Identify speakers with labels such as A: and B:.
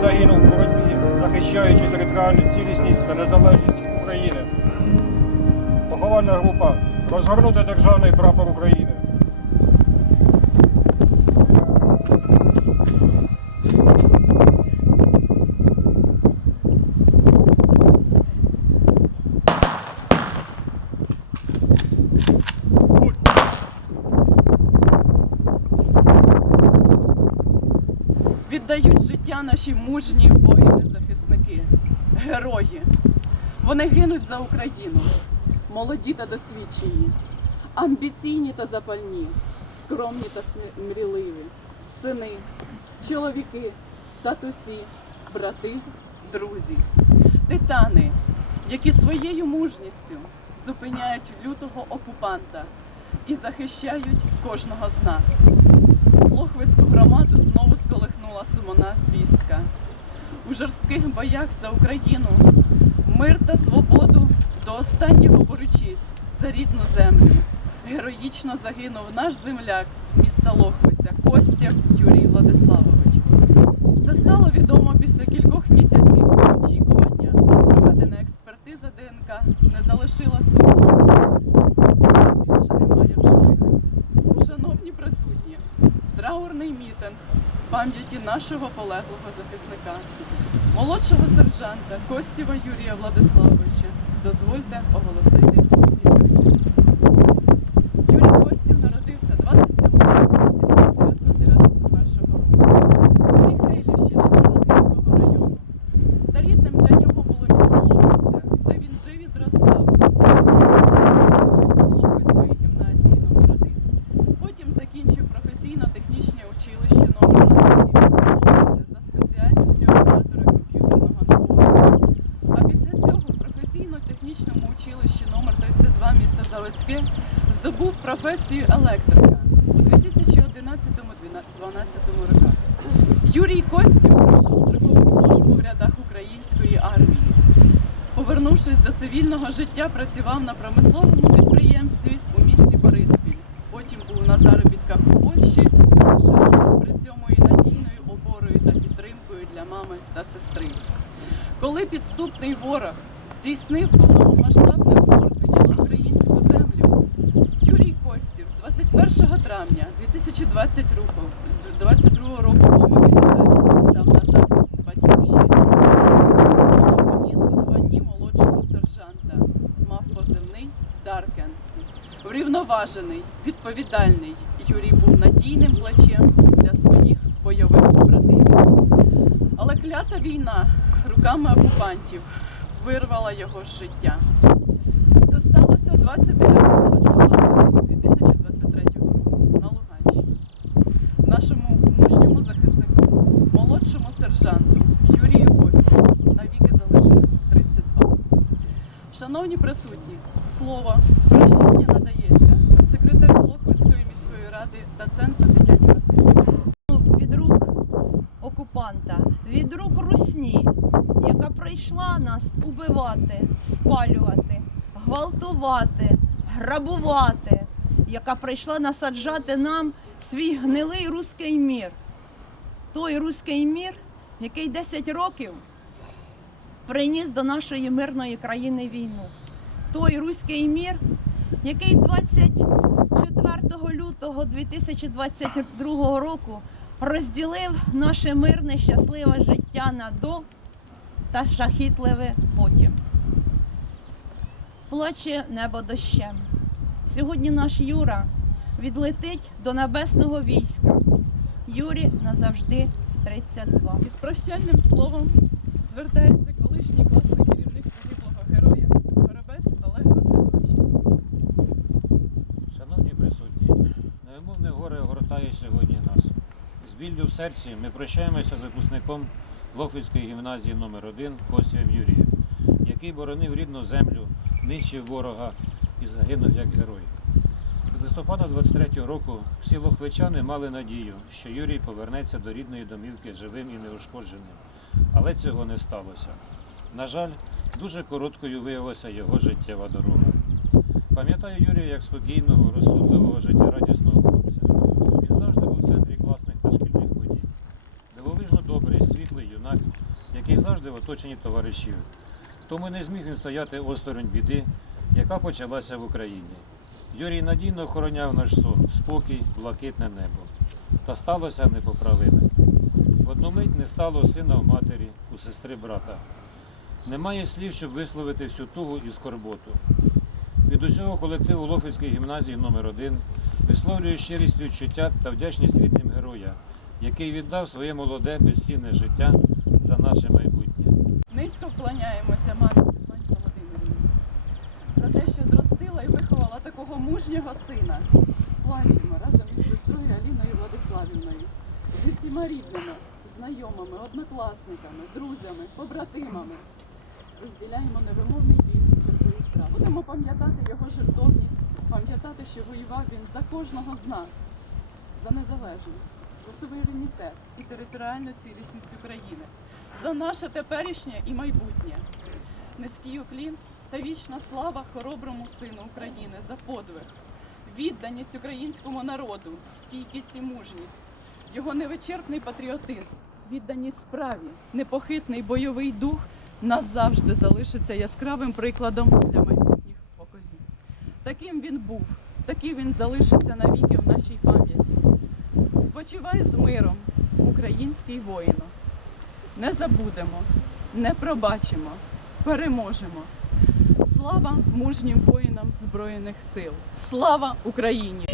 A: загинув в боротьбі, захищаючи територіальну цілісність та незалежність України. Поховальна група розгорнути державний прапор України.
B: Віддають життя наші мужні воїни-захисники, герої. Вони гинуть за Україну, молоді та досвідчені, амбіційні та запальні, скромні та смі- сини, чоловіки, татусі, брати, друзі, титани, які своєю мужністю зупиняють лютого окупанта і захищають кожного з нас. Лохвицьку громаду знову сколихнула сумна звістка. У жорстких боях за Україну, мир та свободу до останнього борючись за рідну землю. Героїчно загинув наш земляк з міста Лохвиця Костя Юрій Владиславович. Це стало відомо після кількох місяців очікування. Проведена експертиза ДНК не залишила сумніву. Більше немає в живих. Шановні присутні, траурний мітинг пам'яті нашого полеглого захисника, молодшого сержанта Костєва Юрія Владиславовича. Дозвольте оголосити відкритим.
C: Юрій Костів народився 27 липня 1991 року в селі Хейлівщина Чорнобильського району. Та рідним для нього було місто Лохвиця, де він жив і зростав, закінчив Лохвицької гімназії номер 1 Потім закінчив професійно-технічне училище номер 11 за спеціальністю оператора комп'ютерного набору. А після цього в професійно-технічному училищі номер 32 міста здобув професію електрика у 2011-2012 роках. Юрій Костів пройшов строкову службу в рядах української армії. Повернувшись до цивільного життя, працював на промисловому підприємстві у місті Бориспіль. Потім був на заробітках у Польщі, залишаючись при цьому і надійною опорою та підтримкою для мами та сестри. Коли підступний ворог здійснив повномасштабне вторгнення на українську землю, Юрій Костів з 21 травня 2022 року по мобілізації став на захист батьківщини. Службу ніс у званні молодшого сержанта. Мав позивний Даркен. Врівноважений, відповідальний. Юрій був надійним плечем для своїх бойових побратимів. Але клята війна руками окупантів вирвала його з життя. Це сталося 29 листопада сержанту Юрію Костю навіки залишилось 32. Шановні присутні, слово прощання надається секретарю Лохвицької міської ради Даценко Тетяні Васильівні.
D: від рук окупанта, від рук русні, яка прийшла нас убивати, спалювати, гвалтувати, грабувати, яка прийшла насаджати нам свій гнилий руський мір. Той руський мір, який 10 років приніс до нашої мирної країни війну. Той руський мір, який 24 лютого 2022 року розділив наше мирне щасливе життя на до та жахітливе потім. Плаче небо дощем. Сьогодні наш Юра відлетить до небесного війська. Юрі назавжди 32.
E: І з прощальним словом звертається колишній класний керівник загиблого героя Горобець Олег Васильович.
F: Шановні присутні, невимовне горе огортає сьогодні нас. З біллю в серці ми прощаємося з випускником Лофівської гімназії номер 1 Косієм Юрієм, який боронив рідну землю, нищив ворога і загинув як герой. Листопада 23-го року всі лохвичани мали надію, що Юрій повернеться до рідної домівки живим і неушкодженим. Але цього не сталося. На жаль, дуже короткою виявилася його життєва дорога. Пам'ятаю Юрія як спокійного, розсудливого, життєрадісного хлопця. Він завжди був в центрі класних та шкільних подій. Дивовижно добрий, світлий юнак, який завжди в оточенні товаришів. Тому не зміг він стояти осторонь біди, яка почалася в Україні. Юрій надійно охороняв наш сон, спокій, блакитне небо. Та сталося непоправиме. В одну мить не стало сина в матері, у сестри брата. Немає слів, щоб висловити всю тугу і скорботу. Від усього колективу Лофицької гімназії номер 1 висловлюю щирі співчуття та вдячність рідним героя, який віддав своє молоде безцінне життя за наше майбутнє.
G: Низько вклоняємося мамі мужнього сина. Плачемо разом із сестрою Аліною Владиславівною, зі всіма рідними, знайомими, однокласниками, друзями, побратимами. Розділяємо невимовний біль. Будемо пам'ятати його жертовність, пам'ятати, що воював він за кожного з нас, за незалежність, за суверенітет і територіальну цілісність України, за наше теперішнє і майбутнє. Низький уклін та вічна слава хороброму сину України за подвиг, відданість українському народу, стійкість і мужність, його невичерпний патріотизм, відданість справі, непохитний бойовий дух назавжди залишиться яскравим прикладом для майбутніх поколінь. Таким він був, таким він залишиться навіки в нашій пам'яті. Спочивай з миром, український воїно. Не забудемо, не пробачимо, переможемо. Слава мужнім воїнам Збройних сил! Слава Україні!